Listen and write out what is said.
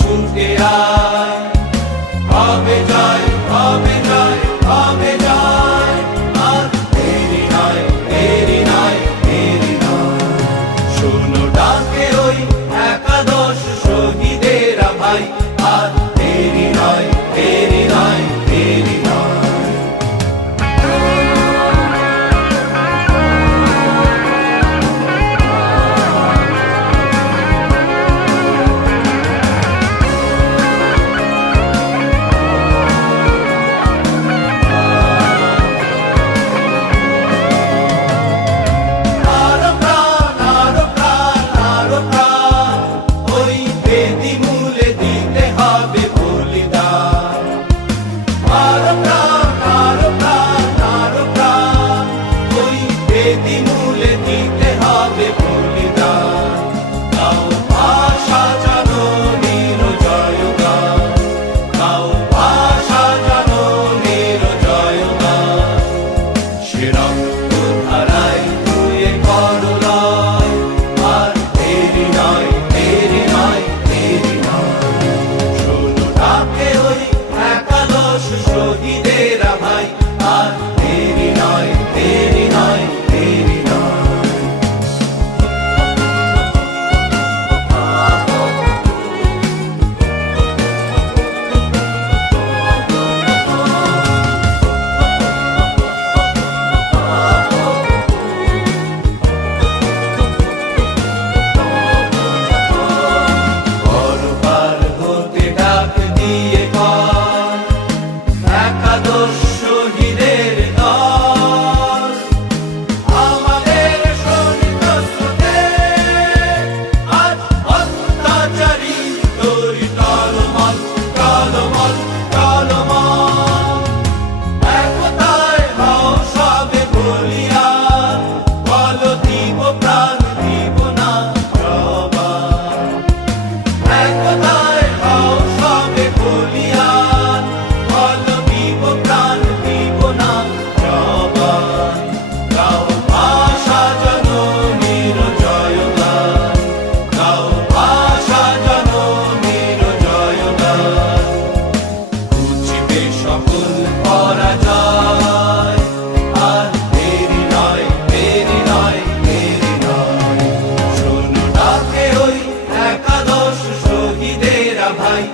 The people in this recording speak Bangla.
ছুটে আয়, হবে জয়, হবে জয়, হবে জয়। আর দেরি নয়, দেরি নয়, দেরি নয়। শোনো ডাকে ওই একাদশ শহীদেরা ভাই, আর দেরি নয়, দেরি নয়, দেরি নয়। শহীদেরা ভাই, আর দেরি নয়, দেরি নয়, দেরি নয়। পরপার হতে ডাক দিয়ে একাদশ শহীদের দল, আমাদের শোণিত স্রোতে আজ অত্যাচারী তরি টলমল, টলমল, টলমল। একতায় হও সবে বলিয়ান, বলো দিব প্রাণ, দিব না জবান। একতায় হও সবে বলিয়ান, বলো দিব প্রাণ, দিব না জবান। গাও ভাষা জননীর জয়গান, গাও ভাষা জননীর জয়গান। ঘুচিবে সকল পরাজয়, আর দেরি নয়, দেরি নয়, দেরি নয়। শোনো ডাকে ওই একাদশ শহীদেরা ভাই,